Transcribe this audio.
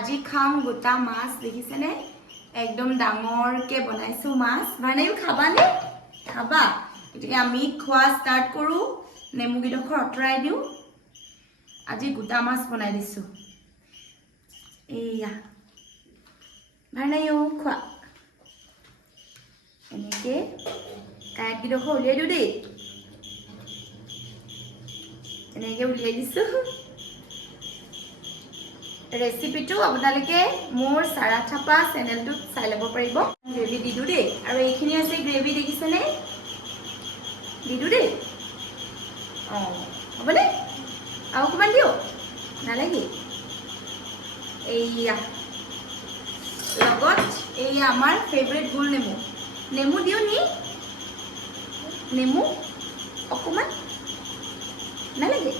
আজি খাম গোটা মাছ দেখিছেনে একদম ডাঙৰকে বনাইছো মাছ ভানেও খাবানে খাবা গতিকে আমি খোৱা ষ্টাৰ্ট কৰো নেমু গিডখৰ অতৰাই দিও আজি গোটা মাছ বনাই দিছো এইয়া ভানেও খোৱা এনেকে কাইট গিডখৰ উলিয়াই দিও দেই এনেকে উলিয়াই দিছো ৰেচিপিটো আপোনালোকে মোৰ সাৰা থাপা চেনেলটো চাই ল'ব পাৰিব গ্ৰেভি দিদু দেই আৰু এইখিনি আছে গ্ৰেভি দেখিছেনে দিদু দেই হ'বনে আৰু অকণমান দিও নালাগে এইয়া লগত এইয়া আমাৰ ফেভৰেট গোল নেমু নেমু দিও নি নেমু অকণমান নালাগে